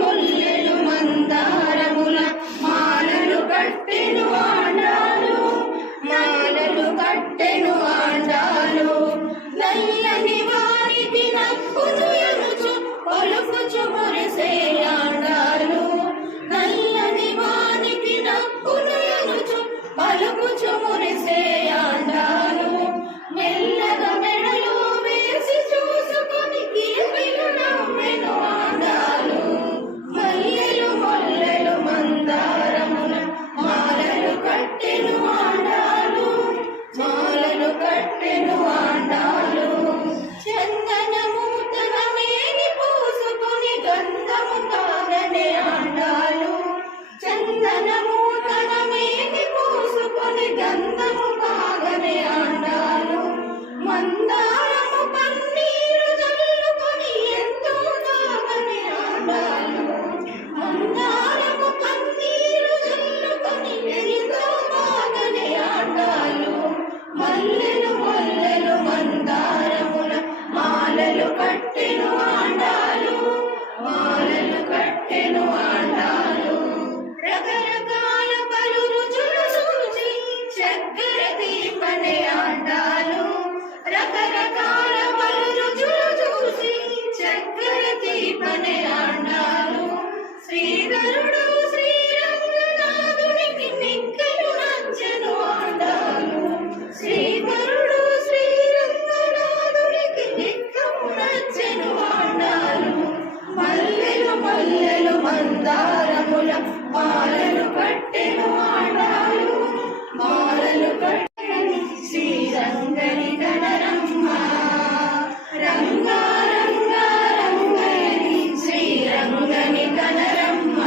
ముల్లెలు మందారముల మాలలు కట్టెను ఆండాలు, మాలలు కట్టెను ఆండాలు. నల్లని వారికి నక్కును ఎనుచు ఒలుకుచు మురిసే ఆండాలు, నల్లని వానికి నక్కును ఎనుచు పలుకుచు మురిసే ఆండాలు. మెల్లగా మెడలు వేసి చూసుకొని కిలకిల నవ్వెను ఆండాలు. మల్లెలు ముల్లెలు మందారముల మాలలు కట్టెను ఆండాలు, మాలలు కట్టెను ఆండాలు. చందనము తన మేని పూసుకొని గంధము కాగనే ఆండాలు, చందనము తన మేని పూసుకొని గంధము కాగనే ఆండాలు. మందారము పన్నీరు జల్లుకొని ఎంతో కాగనే ఆండాలు, మందారము పన్నీరు జల్లుకొని ఎంతో కాగనే ఆండాలు. మల్లెలు ముల్లెలు మందారముల మాలలు కట్టెను ఆండాలు, మాలలు కట్టెను ఆండాలు. రకరకాల పలు రుచులు చూచి చక్కెర తీపనే ఆండాలు, రకరకాల పలు రుచులు చూసి చక్కెర తీపనే ఆండాలు. శ్రీధరుడు శ్రీరంగనాథునికి నిక్కలు నచ్చెను ఆండాలు, శ్రీధరుడు శ్రీరంగనాథునికి నిక్కము నచ్చెను ఆండాలు. మల్లెలు మల్లెలు మందారముల మాలలు కట్టెను ఆండాలు, మాలలు కట్టెను. శ్రీరంగని కనరమ్మ రంగా రంగా రంగని, శ్రీరంగని కనరమ్మ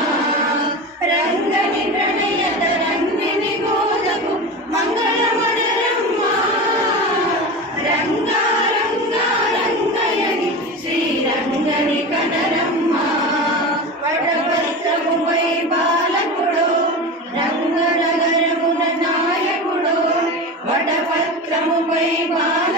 రంగని ప్రణయత రంగిని గోదకు మంగళమనరమ్మ. రంగా రంగా రంగయని శ్రీరంగని కనరమ్మ. వటపత్రముపై బాలకుడు రంగనగరమున నాయకుడు, వటపత్రముపై బాల